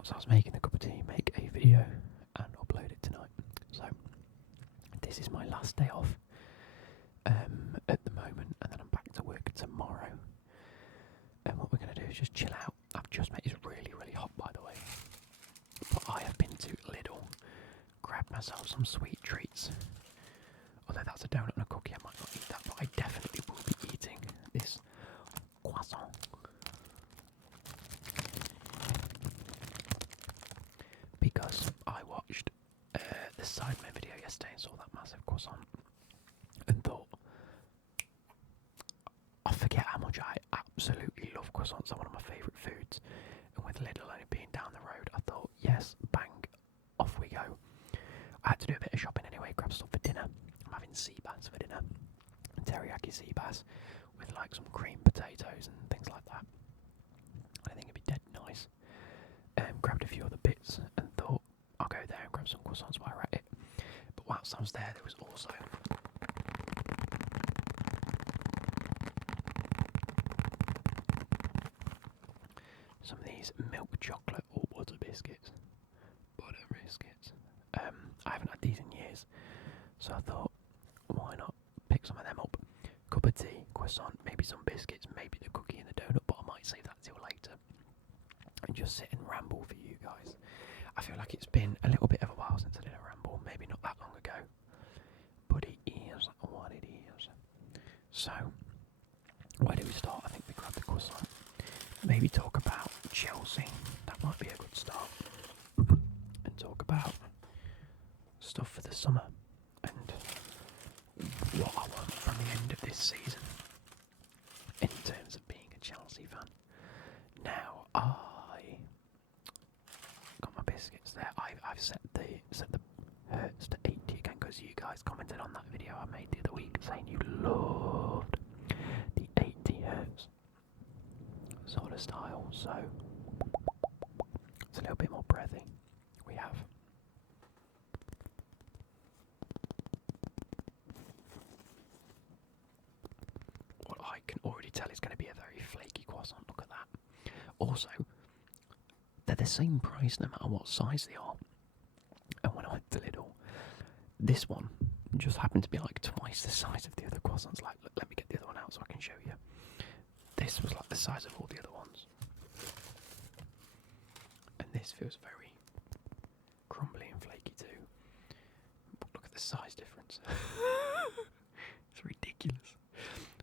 whilst I was making the cup of tea, make a video and upload it tonight. So this is my last day off at the moment, and then I'm back to work tomorrow. And what we're going to do is just chill out. I've just made, it's really, really hot by the way, but I have been to Lidl, grabbed myself some sweet treats. Although that's a donut and a cookie, I might not eat that, but I definitely will be eating this croissant. Because I watched the Sidemen video yesterday and saw that massive croissant and thought, I forget how much I absolutely love croissants. They're one of my favourite foods. And with Lidl only being down the road, I thought, yes, bang, off we go. I had to do a bit of shopping anyway, grab stuff for dinner. I'm having sea bass for dinner, teriyaki sea bass with like some creamed potatoes and things like that. I think it'd be dead nice. Grabbed a few other bits and thought I'll go there and grab some croissants while we're at it. But whilst I was there was also some of these milk chocolate or butter biscuits. I haven't had these in years, so I thought, why not pick some of them up? Cup of tea, croissant, maybe some biscuits, maybe the cookie and the donut, but I might save that till later and just sit and ramble for you guys. I feel like it's been a little bit of a while since I did a ramble, maybe not that long ago, but it is what it is. So, where do we start? I think we grab the croissant. Maybe talk about Chelsea, that might be a good start, and talk about stuff for the summer and what I want from the end of this season in terms of being a Chelsea fan. Now, I got my biscuits there. I've set the hertz to 80 again because you guys commented on that video I made the other week saying you loved the 80 hertz sort of style, so it's a little bit more breathy. We have what I can already tell is going to be a very flaky croissant. Look at that. Also, they're the same price no matter what size they are. And when I went to Lidl, this one just happened to be like twice the size of the other croissants. Like, let me get the other one out so I can show you. This was like the size of all the other ones. And this feels very crumbly and flaky too. But look at the size difference. It's ridiculous.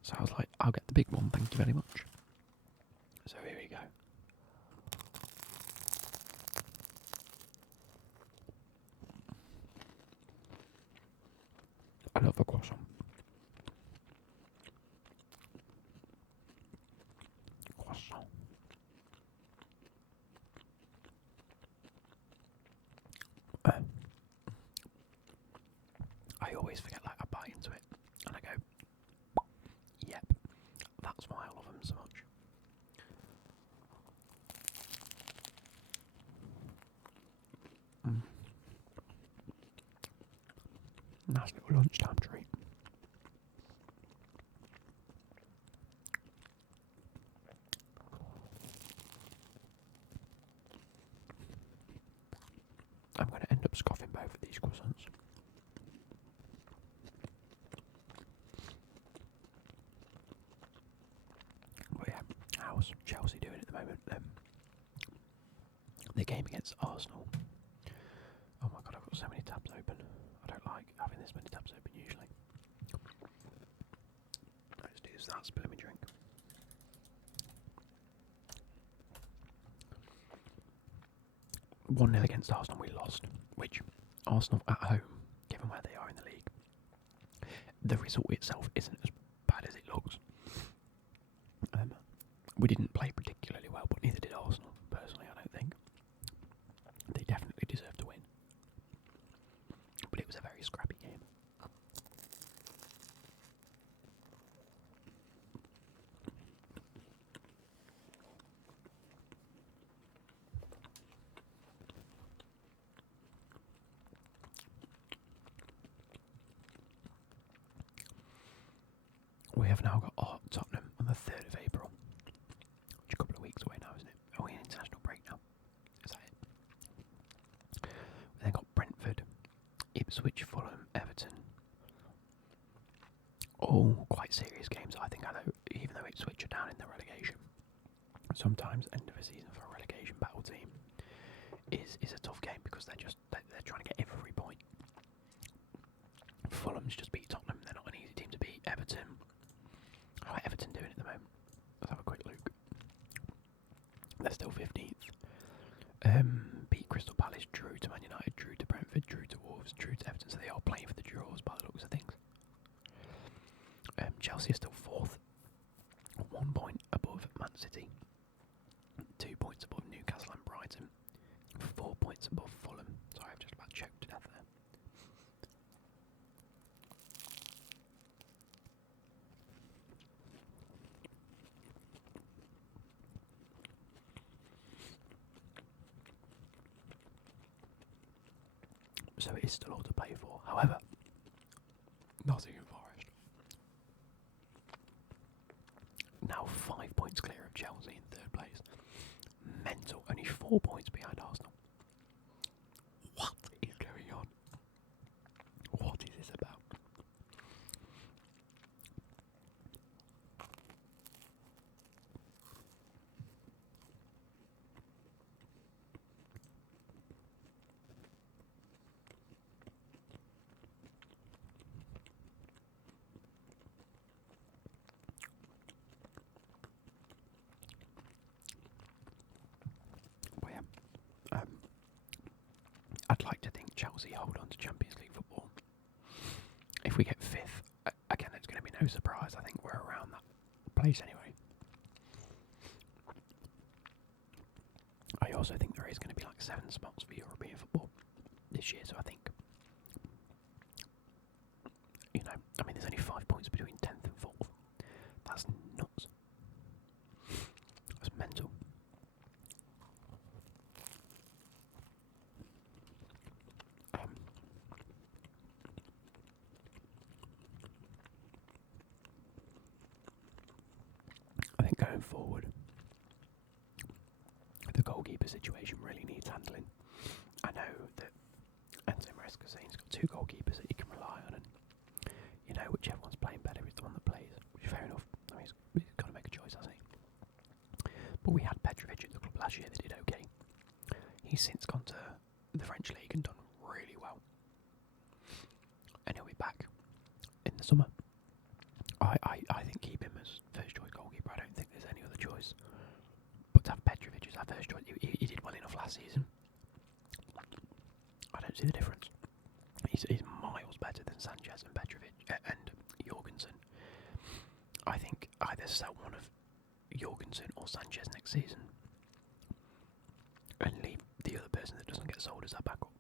So I was like, I'll get the big one, thank you very much. So here we go. I love a croissant. I always forget, like, I bite into it and I go, yep, that's why I love them so much. Nice little lunchtime treat. I'm going to end up scoffing both of these croissants. But yeah, how's Chelsea doing at the moment? The game against Arsenal. Oh my god, I've got so many tabs open. I don't like having this many tabs open usually. Let's do this without spilling my drink. 1-0 against Arsenal, we lost. Which, Arsenal at home, given where they are in the league, the result itself isn't as bad as it looks. We didn't play particularly well, but neither did Arsenal, personally, I don't think. They definitely deserved to win. But it was a very scrappy game. We have now got Tottenham on the 3rd of April, which is a couple of weeks away now, isn't it? Are we in international break now? Is that it? Ipswich, Fulham, Everton. All quite serious games, I think. I know, even though Ipswich are down in the relegation, sometimes end of a season for a relegation battle team is a tough game because they're trying to get every point. Fulham's just beat Tottenham. They're not an easy team to beat. Everton. How are Everton doing at the moment? Let's have a quick look. They're still 15th. Beat Crystal Palace, drew to Man United, drew to Brentford, drew to Wolves, drew to Everton. So they are playing for the draws by the looks of things. Chelsea are still 4th, 1 point above Man City, 2 points above Newcastle and Brighton, 4 points above Fulham. Sorry, I've just about choked to death there. So it is still all to play for. However, Nottingham Forest now 5 points clear of Chelsea in 3rd place. Mental, only 4 points behind Arsenal. What is going on? What is this about? I'd like to think Chelsea hold on to Champions League football. If we get 5th, again, it's going to be no surprise. I think we're around that place anyway. I also think there is going to be like 7 spots for European football this year, so I think, there's only 5 points between 10th and 4th. That's nuts. That's mental. I think going forward, the goalkeeper situation really needs handling. I know that Enzo Maresca's got 2 goalkeepers that he can rely on, and whichever one's playing better is the one that plays, which is fair enough. He's got to make a choice, hasn't he? But we had Petrovic at the club last year that did okay. He's since gone to the French league and done really well, and he'll be back in the summer. I think keep him as first choice goalkeeper. I don't think there's any other choice but to have Petrovic as our first choice. He did well enough last season. I don't see the difference. He's miles better than Sanchez and Petrovic and Jorgensen. I think either sell one of Jorgensen or Sanchez next season and leave the other person that doesn't get sold as our backup.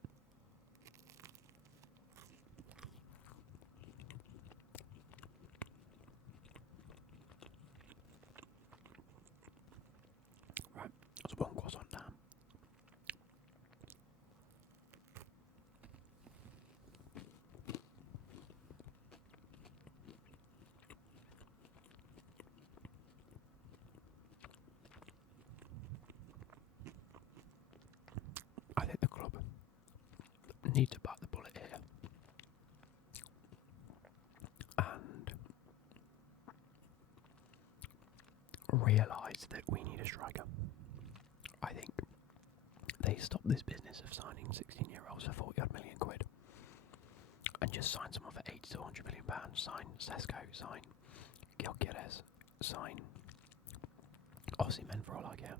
Right, that's 1 croissant down. I think the club need to bite the bullet here and realise that we need a striker. I think they stopped this business of signing 16-year-olds for 40 odd million quid and just sign someone for 80 to 100 million pounds. Sign Sesko, sign Gyökeres, sign Osimhen for all I care.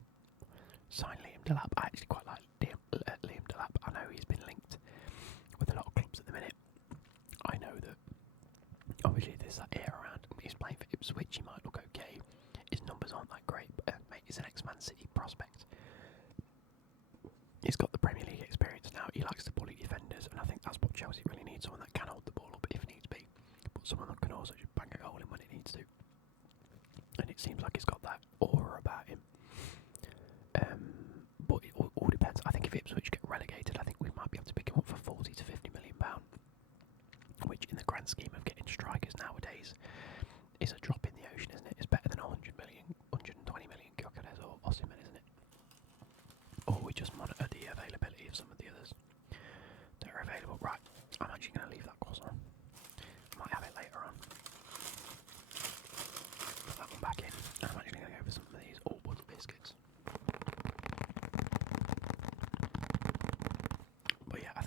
Sign Liam Delap. I actually quite like Liam Delap. I know he's been linked with a lot of clubs at the minute. I know that obviously there's that air around. He's playing for Ipswich. He might look okay. His numbers aren't that great, but mate, he's an ex-Man City prospect. He's got the Premier League experience now. He likes to bully defenders, and I think that's what Chelsea really needs. Someone that can hold the ball up if needs be, but someone that can also just bang a goal in when it needs to. And it seems like he's got that aura about him. But it all depends. I think if Ipswich get relegated, I think we might be able to pick him up for 40 to 50 million pound, which in the grand scheme of getting strikers nowadays is a drop in the ocean, isn't it? It's better than 100 million, 120 million Gyökeres or Osimhen, isn't it? Or we just monitor the availability of some of the others that are available. Right, I'm actually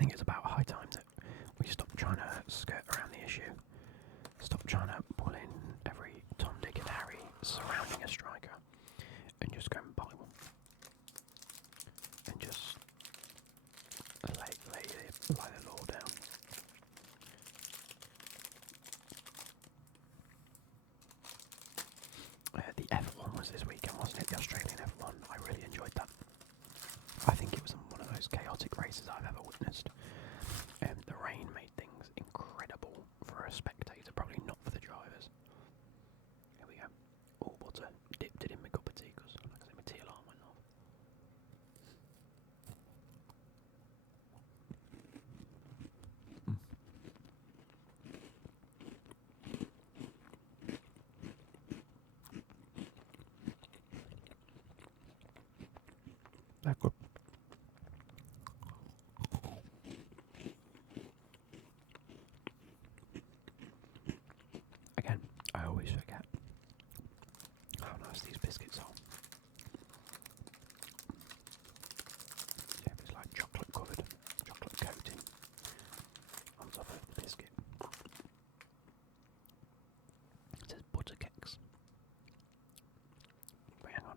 think it's about high time that we stop trying to skirt around the issue. Stop trying to pull in every Tom, Dick and Harry surrounding a striker and just go and buy one. And just lay the law down. The F1 was this weekend, wasn't it? The Australian F1. I really enjoyed that. I think it was one of those chaotic races I've ever witnessed. The rain made things incredible for a spectator, probably not for the drivers. Here we go. Oh, water. Dipped it in my cup of tea because, like I say, my tea alarm went off. They're good. Again, I always forget how nice these biscuits are. Yeah, it's like chocolate covered, chocolate coating on top of the biscuit. It says butter cakes. But hang on.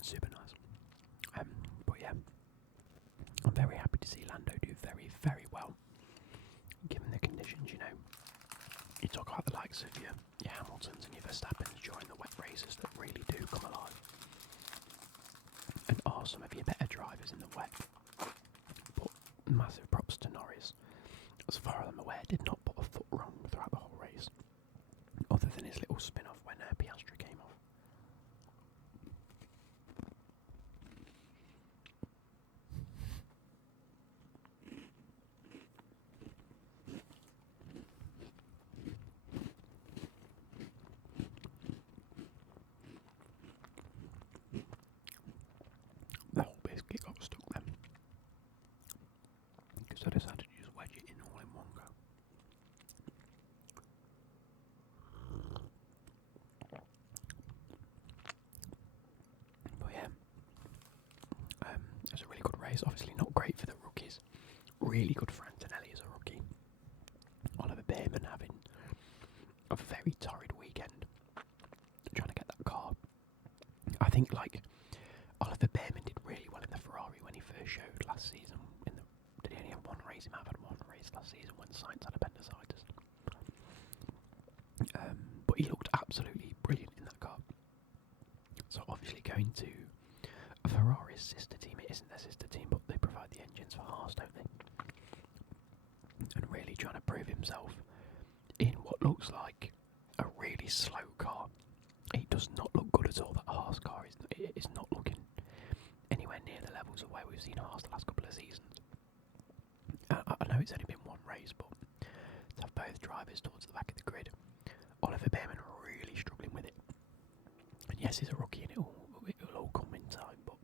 Super nice. But yeah, I'm very happy to see Lando do very, very well, given the conditions. You know, you talk about the likes of your Hamiltons and your Verstappens during the wet races that really do come alive, and are some of your better drivers in the wet. But massive props to Norris. As far as I'm aware, did not put a foot wrong throughout the whole race, other than his little spin-off when Piastri came off. The whole biscuit got stuck then, because I decided to just wedge it in all in one go. But yeah, it was a really good race. Obviously not great for the rookies. Really good for Antonelli as a rookie. Oliver Bearman having a very torrid weekend trying to get that car. I think Oliver Bearman did really well in the Ferrari when he first showed last season. Did he only have one race? He might have had one race last season when Sainz had appendicitis. But he looked absolutely brilliant in that car. So obviously going to Ferrari's sister team. It isn't their sister team, but they provide the engines for Haas, don't they? And really trying to prove himself in what looks like a really slow car. It does not look good at all. That Haas car is not looking anywhere near the levels of where we've seen Haas the last couple of seasons. I know it's only been one race, but to have both drivers towards the back of the grid, Oliver Bearman really struggling with it. And yes, he's a rookie and it'll all come in time, but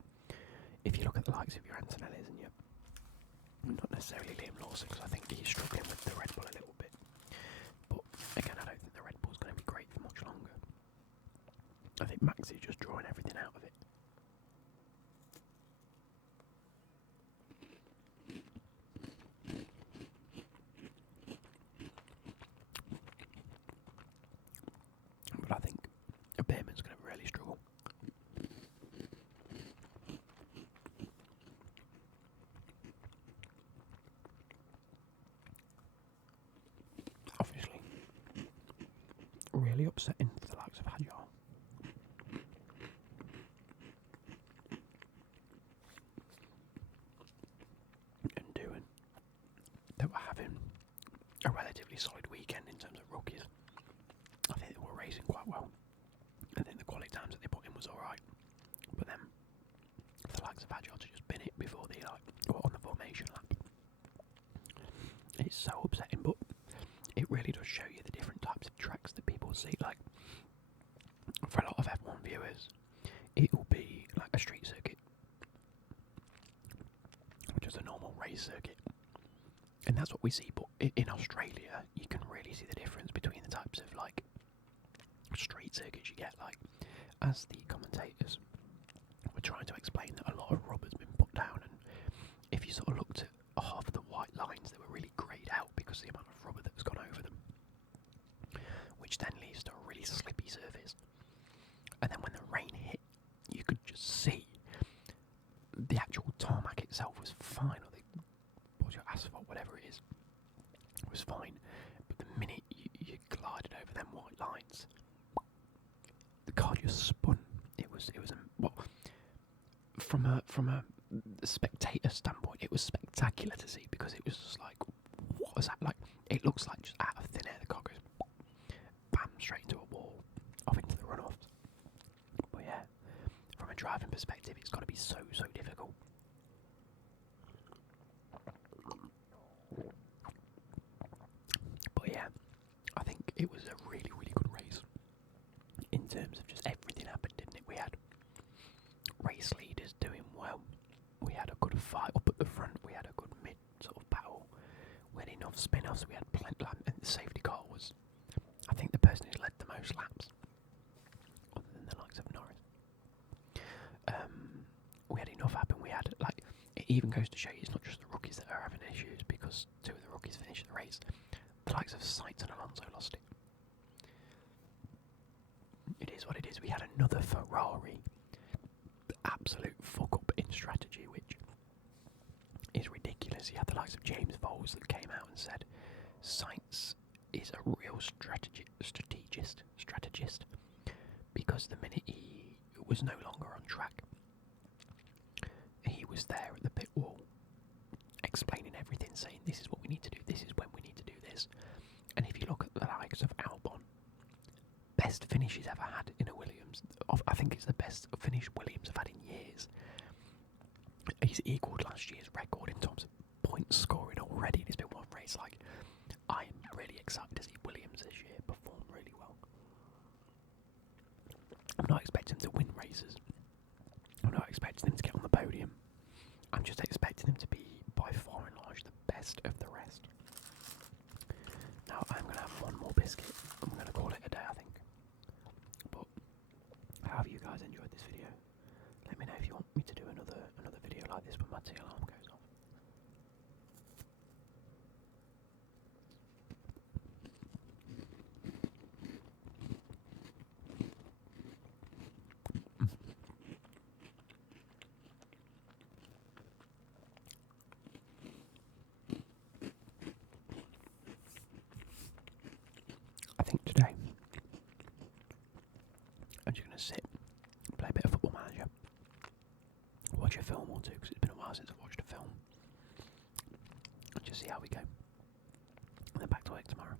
if you look at the likes of your Antonellis and your, not necessarily Liam Lawson, because I think he's struggling with the Red Bull a little bit, but again, I don't think the Red Bull's going to be great for much longer. I think Max is just drawing everything out of it. But I think Bearman's going to really struggle. Obviously, really upsetting for the likes of Hadjar. And doing that we're having a relatively solid weekend in terms of rookies. I think they were racing quite well. I think the quality times that they put in was alright. But then, for the likes of Hadjar to just bin it before the on the formation lap, it's so upsetting, but it really does show you the different types of tracks that people see. Like, for a lot of F1 viewers, it will be like a street circuit, which is a normal race circuit, and that's what we see. But in Australia, you can really see the difference between the types of like street circuits you get. Like, as the commentators were trying to explain that a lot of rubber's been put down, and if you sort of looked at half of the white lines, they were really greyed out because of the amount of rubber that was gone over them, which then leads to a really slippy surface. And then when the rain hit, you could just see the actual tarmac itself was fine, or your asphalt, whatever it is, was fine. But the minute you glided over them white lines, the car just spun. It was from a spectator standpoint, it was spectacular to see, because it was just like, what was that? Like, it looks like just out of thin air, the car goes bam straight into a wall, off into the runoffs. But yeah, from a driving perspective, it's got to be so difficult. But yeah, I think it was a really good race in terms of just everything happened, didn't it? We had race leaders doing well. We had a good fight up at the front. We had a good mid sort of battle. We had enough spin-offs. We had plenty, and the safety car was, I think, the person who led the most laps, other than the likes of Norris. We had enough happen. We had, like, it even goes to show you it's not just the rookies that are having issues, because two of the rookies finished the race. The likes of Sainz and Alonso lost it. It is what it is. We had another Ferrari absolute fuck up in strategy, which is ridiculous. You had the likes of James Bowles that came out and said Sainz is a real strategist, because the minute he was no longer on track, he was there at the pit wall explaining everything, saying this is what we need to do, this is when we need to do this. And if you look at the likes of Albon, best finish he's ever had in a Williams. I think it's the best finish Williams have had in years. He's equalled last year's record in terms of points scoring already, and it's been one race. Like, I am really excited to see Williams this year perform really well. I'm not expecting him to win races. I'm not expecting him to get on the podium. I'm just expecting him to be, by far and large, the best of the rest. Now, I'm going to have one more biscuit. I'm going to call it a day, I think. But how have you guys enjoyed this video? Let me know if you want me to do another video like this when my tea alarm goes off. I think today I'm just going to sit, play a bit of Football Manager, watch a film or two, because it's been a while since I've watched a film, and just see how we go. And then back to work tomorrow.